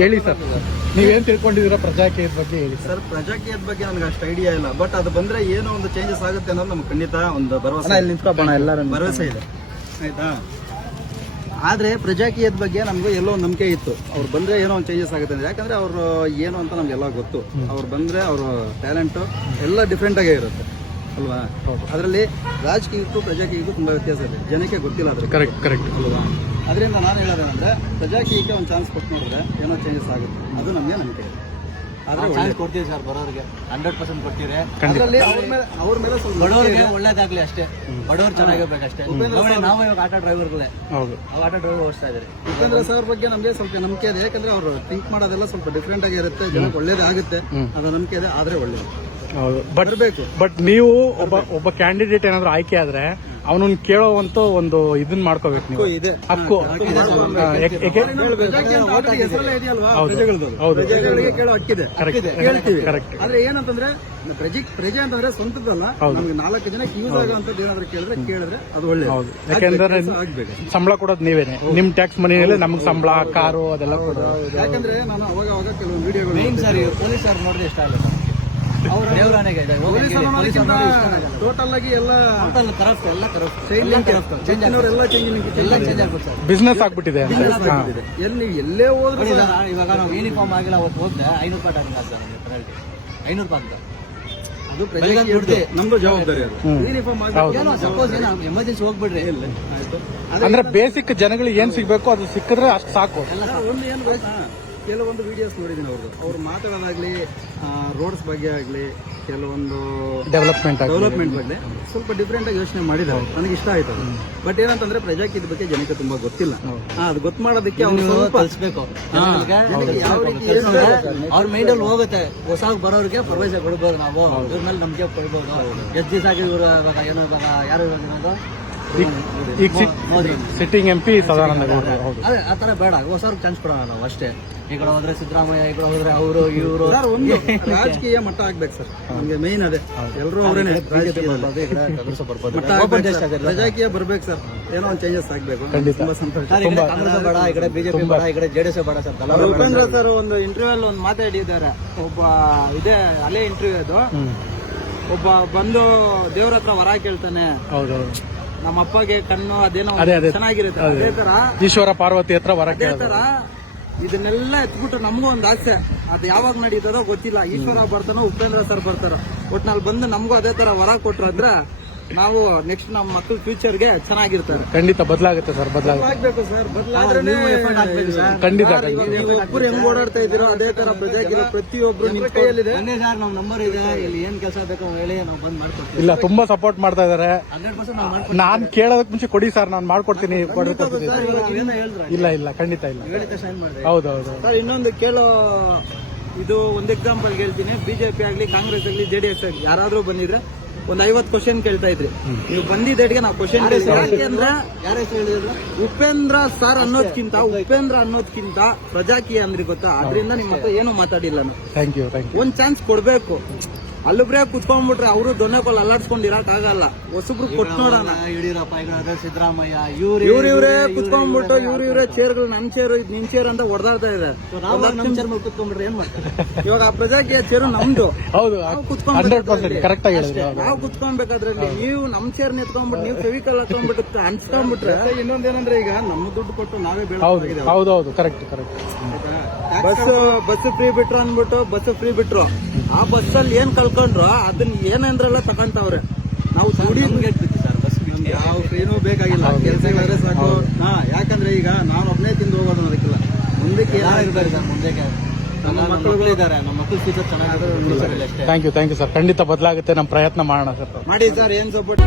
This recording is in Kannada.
ಹೇಳಿ ಸರ್. ನೀವೇನ್ ತಿಳ್ಕೊಂಡಿದ್ದೀರಾ? ಪ್ರಜಾಕೀಯದ ಬಗ್ಗೆ ಹೇಳಿ ಸರ್. ಪ್ರಜಾಕೀಯದ ಬಗ್ಗೆ ನನಗೆ ಅಷ್ಟು ಐಡಿಯಾ ಇಲ್ಲ. ಬಟ್ ಅದು ಬಂದ್ರೆ ಏನೋ ಒಂದು ಚೇಂಜಸ್ ಆಗುತ್ತೆ ಅನ್ನೋದು ನಮ್ಗೆ ಖಂಡಿತ ಒಂದು ಭರವಸೆ ಭರವಸೆ ಇದೆ. ಆಯ್ತಾ? ಆದ್ರೆ ಪ್ರಜಾಕೀಯದ ಬಗ್ಗೆ ನಮಗೂ ಎಲ್ಲೋ ಒಂದು ನಂಬಿಕೆ ಇತ್ತು. ಅವ್ರು ಬಂದ್ರೆ ಏನೋ ಒಂದು ಚೇಂಜಸ್ ಆಗುತ್ತೆ ಅಂದ್ರೆ ಯಾಕಂದ್ರೆ ಅವರು ಏನು ಅಂತ ನಮ್ಗೆಲ್ಲ ಗೊತ್ತು. ಅವ್ರು ಬಂದ್ರೆ ಅವ್ರ ಟ್ಯಾಲೆಂಟು ಎಲ್ಲ ಡಿಫ್ರೆಂಟ್ ಆಗೇ ಇರುತ್ತೆ. ಅಲ್ವಾ? ಅದರಲ್ಲಿ ರಾಜಕೀಯಕ್ಕೂ ಪ್ರಜಾಕೀಯಕ್ಕೂ ತುಂಬಾ ವ್ಯತ್ಯಾಸ ಇದೆ. ಜನಕ್ಕೆ ಗೊತ್ತಿಲ್ಲ ಅದ್ರ ಕರೆಕ್ಟ್ ಕರೆಕ್ಟ್ ಅಲ್ವಾ? ಅದರಿಂದ ನಾನು ಹೇಳೋದೇನಂದ್ರೆ ಪ್ರಜಾಕೀಯಕ್ಕೆ ಒಂದು ಚಾನ್ಸ್ ಕೊಟ್ಟು ನೋಡಿದ್ರೆ ಏನೋ ಚೇಂಜಸ್ ಆಗುತ್ತೆ. ಅದು ನಮಗೆ ನಂಬಿಕೆ ಇದೆ. ಆದ್ರೆ ಚಾನ್ಸ್ ಕೊಡ್ತೀವಿ ಸರ್ ಬರೋರಿಗೆ. ಹಂಡ್ರೆಡ್ ಪರ್ಸೆಂಟ್ ಕೊಡ್ತೀರಿ. ಅದರಲ್ಲಿ ಅವ್ರ ಮೇಲೆ ಅವ್ರ ಮೇಲೆ ಸ್ವಲ್ಪ ಬಡವರಿಗೆ ಒಳ್ಳೇದಾಗಲಿ ಅಷ್ಟೇ. ಬಡವ್ರು ಚೆನ್ನಾಗಿರ್ಬೇಕು ಅಷ್ಟೇ. ನಾವು ಇವಾಗ ಆಟೋ ಡ್ರೈವರ್ಗಳೇ. ಹೌದು. ಅವಾಗ ಆಟೋ ಡ್ರೈವರ್ ಓಡಿಸ್ತಾ ಇದ್ರಿ ಉಪೇಂದ್ರ ಸರ್ ಬಗ್ಗೆ ನಮಗೆ ಸ್ವಲ್ಪ ನಂಬಿಕೆ ಇದೆ. ಯಾಕಂದ್ರೆ ಅವರು ಥಿಂಕ್ ಮಾಡೋದೆಲ್ಲ ಸ್ವಲ್ಪ ಡಿಫ್ರೆಂಟ್ ಆಗಿ ಇರುತ್ತೆ. ಜನಕ್ಕೆ ಒಳ್ಳೇದಾಗುತ್ತೆ ಅದು ನಂಬಿಕೆ ಇದೆ. ಆದ್ರೆ ಒಳ್ಳೇದು. ಹೌದು. ಬಟ್ ಬಟ್ ನೀವು ಒಬ್ಬ ಒಬ್ಬ ಕ್ಯಾಂಡಿಡೇಟ್ ಏನಾದ್ರು ಆಯ್ಕೆ ಆದ್ರೆ ಅವನನ್ನ ಕೇಳೋವಂತ ಒಂದು ಇದನ್ನ ಮಾಡ್ಕೋಬೇಕು ನೀವು. ಇದೆ. ಹಕ್ಕು. Correct. ಆದ್ರೆ ಏನಂತಂದ್ರೆ ಪ್ರಜೆ ಪ್ರಜೆ ಅಂತಂದ್ರೆ ಸ್ವಂತದಲ್ಲ ನಮ್ಗೆ ನಾಲ್ಕು ಜನಕ್ಕೆ ಯೂಸ್ ಆಗೋಂಥದ್ದು ಏನಾದ್ರು ಕೇಳಿದ್ರೆ ಕೇಳಿದ್ರೆ ಅದು ಒಳ್ಳೆ ಹೌದು. ಯಾಕೆಂದ್ರೆ ಸಂಬಳ ಕೊಡೋದು ನೀವೇನೆ. ನಿಮ್ ಟ್ಯಾಕ್ಸ್ ಮನೆಯಲ್ಲಿ ನಮ್ಗೆ ಸಂಬಳ ಕಾರು ಅದೆಲ್ಲ ಕೊಡೋದು. ಯಾಕಂದ್ರೆ ನಾನು ಅವಾಗ ಅವಾಗ ಕೆಲವೊಂದು ವಿಡಿಯೋಗಳು ಮೇನ್ ಸರ್ ಪೊಲೀಸ್ ಅವ್ರು ನೋಡಿದ್ರೆ ಇಷ್ಟ ಆಗಲ್ಲ. ಟೋಟಲ್ ಆಗಿ ಎಲ್ಲ ಕರಪ್ಟ್ ಎಲ್ಲ ಕರಪ್ಟ್ ಬಿಸ್ನೆಸ್ ಆಗ್ಬಿಟ್ಟಿದೆ. ಎಲ್ಲಿ ನೀವು ಎಲ್ಲೇ ಹೋದ್ರು ಇವಾಗ ನಾವು ಯೂನಿಫಾರ್ಮ್ ಆಗಿಲ್ಲ ಅವತ್ತು ಹೋದ್ರೆ ಐನೂರು ರೂಪಾಯಿ ಸರ್ ನಮಗೆ ಪೆನಾಲ್ಟಿ ಐನೂರು ರೂಪಾಯಿ ಅಂತ. ಅದು. ನಮ್ದು ಜವಾಬ್ದಾರಿ. ಯೂನಿಫಾರ್ಮ್ ಏನೋ ಸಪೋಸ್ ಏನೋ ಎಮರ್ಜೆನ್ಸಿ ಹೋಗ್ಬಿಡ್ರಿ. ಆಯ್ತು. ಅಂದ್ರೆ ಬೇಸಿಕ್ ಜನಗಳಿಗೆ ಏನ್ ಸಿಗ್ಬೇಕು ಅದು ಸಿಕ್ಕಿದ್ರೆ ಅಷ್ಟು ಸಾಕು. ಒಂದು ಏನು ಕೆಲವೊಂದು ವಿಡಿಯೋಸ್ ನೋಡಿದ್ದೀನಿ ಅವ್ರದ್ದು. ಅವ್ರು ಮಾತಾಡೋದಾಗ್ಲಿ ರೋಡ್ಸ್ ಬಗ್ಗೆ ಆಗಲಿ ಕೆಲವೊಂದು ಡೆವಲಪ್ಮೆಂಟ್ ಡೆವಲಪ್ಮೆಂಟ್ ಬಗ್ಗೆ ಸ್ವಲ್ಪ ಡಿಫ್ರೆಂಟ್ ಆಗಿ ಯೋಚನೆ ಮಾಡಿದ್ದಾರೆ. ನನಗೆ ಇಷ್ಟ ಆಯ್ತು ಬಟ್ ಏನಂತಂದ್ರೆ ಪ್ರಜಾಕೀಯದ ಬಗ್ಗೆ ಜನಕ್ಕೆ ತುಂಬಾ ಗೊತ್ತಿಲ್ಲ. ಅದು ಗೊತ್ತು ಮಾಡೋದಕ್ಕೆ ಅವ್ರು ಕಲಿಸ್ಬೇಕು. ಯಾವ ರೀತಿ ಏನು ಅವ್ರ ಮೈಂಡ್ ಅಲ್ಲಿ ಹೋಗುತ್ತೆ. ಹೊಸ ಬರೋರಿಗೆ ಪ್ರವೇಶ ಕೊಡ್ಬೋದು ನಾವು. ಇವ್ರ ಮೇಲೆ ನಮ್ಗೆ ಕೊಡ್ಬೋದು. ಎಷ್ಟು ದಿವಸ ಆಗಿ ಇವರು ಇವಾಗ? ಏನೋ ಇವಾಗ ಯಾರು ಇರೋದು? ಈಗ ಸಿಟ್ಟಿಂಗ್ ಎಂ ಪಿ ಸದಾನಂದ ಗೌಡರು ಹೌದು. ಅದೇ ಆ ತರ ಬೇಡ. ಹೊಸವ್ರಿಗೆ ಚಾನ್ಸ್ ಕೊಡೋಣ ನಾವು ಅಷ್ಟೇ. ಈ ಕಡೆ ಹೋದ್ರೆ ಸಿದ್ದರಾಮಯ್ಯ ಈ ಕಡೆ ಹೋದ್ರೆ ಅವರು ಇವರು. ಒಂದು ರಾಜಕೀಯ ಮಟ್ಟ ಆಗ್ಬೇಕು ಸರ್. ನಮ್ಗೆ ಮೇನ್ ಅದೇ. ಎಲ್ಲರೂ ಅವರೇನೆ. ರಾಜಕೀಯ ಬರ್ಬೇಕು ಸರ್. ಏನೋ ಒಂದು ಚೇಂಜಸ್ ಆಗ್ಬೇಕು. ತುಂಬಾ ಸಂತೋಷ. ಕಾಂಗ್ರೆಸ್ ಬೇಡ ಈ ಕಡೆ ಬಿಜೆಪಿ ಬೇಡ ಈ ಕಡೆ ಜೆಡಿಎಸ್ ಬೇಡ ಸರ್. ಉಪೇಂದ್ರ ಸರ್ ಒಂದು ಇಂಟರ್ವ್ಯೂ ಅಲ್ಲಿ ಒಂದು ಮಾತಾಡಿದ್ದಾರೆ ಒಬ್ಬ ಇದೇ ಅಲ್ಲೇ ಇಂಟರ್ವ್ಯೂ ಅದು. ಒಬ್ಬ ಬಂದು ದೇವ್ರ ಹತ್ರ ವರ ಕೇಳ್ತಾನೆ. ಹೌದೌದು ನಮ್ಮ ಅಪ್ಪಗೆ ಕಣ್ಣು ಅದೇನೋ ಅದೇ, ಅದೇ. ಚೆನ್ನಾಗಿರುತ್ತೆ. ಅದೇ ತರ ಈಶ್ವರ ಪಾರ್ವತಿ ಹತ್ರ ವರ ಅದೇ. ತರ ಇದನ್ನೆಲ್ಲ ಎತ್ಬಿಟ್ಟು ನಮಗೂ ಒಂದು ಆಸೆ. ಅದು ಯಾವಾಗ ನಡೀತದೋ ಗೊತ್ತಿಲ್ಲ. ಈಶ್ವರ ಬರ್ತಾನೋ ಉಪೇಂದ್ರ ಸರ್ ಬರ್ತಾರೋ. ಒಟ್ನಲ್ಲಿ ಬಂದು ನಮಗೂ ಅದೇ ತರ ವರ ಕೊಟ್ರು ಅಂದ್ರೆ ನಾವು ನೆಕ್ಸ್ಟ್ ನಮ್ಮ ಮಕ್ಕಳ ಫ್ಯೂಚರ್ಗೆ ಚೆನ್ನಾಗಿರ್ತಾರೆ. ಖಂಡಿತ ಬದಲಾಗುತ್ತೆ ಸರ್ ಬದಲಾಗುತ್ತೆ. ಆಗ್ಬೇಕು ಸರ್ ಬದಲಾದ್ರೆ ಖಂಡಿತ ಒಬ್ಬರು ಹೆಂಗ್ ಓಡಾಡ್ತಾ ಇದ್ದೀರೋ ಅದೇ ತರ ಪ್ರಜಾಕೀಯ ಪ್ರತಿಯೊಬ್ರು ನಿಮ್ಮ ಕೈಯಲ್ಲಿದೆ. ಸರ್ ನಮ್ಮ ನಂಬರ್ ಇದೆ ಇಲ್ಲಿ ಏನ್ ಕೆಲಸ ಬೇಕು ಹೇಳಿ ನಾವು ಬಂದ್ ಮಾಡ್ಕೊಡ್ತೀವಿ. ಇಲ್ಲ ತುಂಬಾ ಸಪೋರ್ಟ್ ಮಾಡ್ತಾ ಇದಾರೆ. ನಾನ್ ಕೇಳೋದಕ್ ಮುಂಚೆ ಕೊಡಿ ಸರ್ ನಾನು ಮಾಡ್ಕೊಡ್ತೀನಿ ಇಲ್ಲ ಇಲ್ಲ ಖಂಡಿತ ಇಲ್ಲ. ಹೌದೌದು. ಸರ್ ಇನ್ನೊಂದು ಕೇಳೋ ಇದು ಒಂದು ಎಕ್ಸಾಂಪಲ್ ಹೇಳ್ತೀನಿ. ಬಿಜೆಪಿ ಆಗ್ಲಿ ಕಾಂಗ್ರೆಸ್ ಆಗ್ಲಿ ಜೆಡಿಎಸ್ ಆಗ್ಲಿ ಯಾರಾದ್ರೂ ಬಂದಿದ್ರೆ ಒಂದ್ ಐವತ್ ಕ್ವಶನ್ ಕೇಳ್ತಾ ಇದ್ರಿ. ನೀವು ಬಂದಿದ್ದೇಟಿಗೆ ನಾವು ಕ್ವಶನ್ ಯಾಕೆಂದ್ರೆ ಉಪೇಂದ್ರ ಸರ್ ಅನ್ನೋದ್ಕಿಂತ ಉಪೇಂದ್ರ ಅನ್ನೋದ್ಕಿಂತ ಪ್ರಜಾಕೀಯ ಅಂದ್ರೆ ಗೊತ್ತಾ? ಅದರಿಂದ ನಿಮ್ಮ ಹತ್ರ ಏನು ಮಾತಾಡಿಲ್ಲ ನಾನು. ಒಂದ್ ಚಾನ್ಸ್ ಕೊಡ್ಬೇಕು. ಅಲ್ಲೊಬ್ರೇ ಕುತ್ಕೊಂಡ್ಬಿಟ್ರೆ ಅವರು ದೊನ್ನೆಕೊಲ್ ಅಲ್ಲಾಡ್ಸ್ಕೊಂಡ್ ಇರಕ್ ಆಗಲ್ಲ. ಹೊಸಬ್ರು ಕೊಟ್ ನೋಡೋಣ ಯಡಿಯೂರಪ್ಪ ಸಿದ್ದರಾಮಯ್ಯ ಇವ್ರು ಇವ್ರ ಇವ್ರೇ ಕುತ್ಕೊಂಡ್ಬಿಟ್ಟು ಇವ್ರ ಇವ್ರೇ ಚೇರ್ಗಳು ನನ್ ಚೇರ್ ನಿನ್ ಚೇರ್ ಅಂತ ಹೊಡೆದಾಡ್ತಾ ಇದೆ ನಾವು ನಮ್ಮ ಚರ್ಮ ಕುತ್ಕೊಂಡ್ಬಿಟ್ರೆ ಏನ್ ಮಾಡ್ತಾರೆ? ಇವಾಗ ಆ ಪ್ರಜಾಕೀಯ ಚೇರು ನಮ್ದು. ಹೌದು ನಾವು ಕುತ್ಕೊಂಡ್ ಹಂಡ್ರೆಡ್ ಪರ್ಸೆಂಟ್ ಕರೆಕ್ಟ್ ಆಗಿ ನಾವು ನಮ್ ಚೇರ್ ನಿತ್ಕೊಂಡ್ಬಿಟ್ಟು ನೀವು ಫೆವಿಕಲ್ ಹಾಕೊಂಡ್ಬಿಟ್ಟು ಅನ್ಸ್ಕೊಂಡ್ಬಿಟ್ರೆ ಇನ್ನೊಂದೇನಂದ್ರೆ ಈಗ ನಮ್ಮ ದುಡ್ಡು ಕೊಟ್ಟು ನಾವೇ ಹೌದು ಹೌದು correct correct bus bus free ಬಿಟ್ರು ಅನ್ಬಿಟ್ಟು ಬಸ್ ಫ್ರೀ ಬಿಟ್ರು. ಆ ಬಸ್ ಅಲ್ಲಿ ಏನ್ ಕಳ್ಕೊಂಡ್ರು ಅದನ್ನ ಏನಂದ್ರೆಲ್ಲ ತಗೊಂತವ್ರೆ ನಾವು ಸೌಡಿ ಸರ್ ಬಸ್ ಯಾವ ಫ್ರೀನೂ ಬೇಕಾಗಿಲ್ಲ. ಕೆಲ್ಸಗಳಾದ್ರೆ ಸಾಕು. ಹಾ ಯಾಕಂದ್ರೆ ಈಗ ನಾನು ಒಬ್ಬನೇ ತಿಂದು ಹೋಗೋದು ಅದಕ್ಕಿಲ್ಲ ಮುಂದಕ್ಕೆ ಯಾರು ಇರ್ಬೇಕು ಸರ್ ಮುಂದಕ್ಕೆ. ನಮ್ಮ ಮಕ್ಕಳು ಇದ್ದಾರೆ ನಮ್ಮ ಮಕ್ಕಳು future thank you thank you sir ಖಂಡಿತ ಬದಲಾಗುತ್ತೆ ನಮ್ಮ ಪ್ರಯತ್ನ ಮಾಡೋಣ ಸರ್. ಮಾಡಿ ಸರ್ ಏನ್ ಸಪೋರ್ಟ್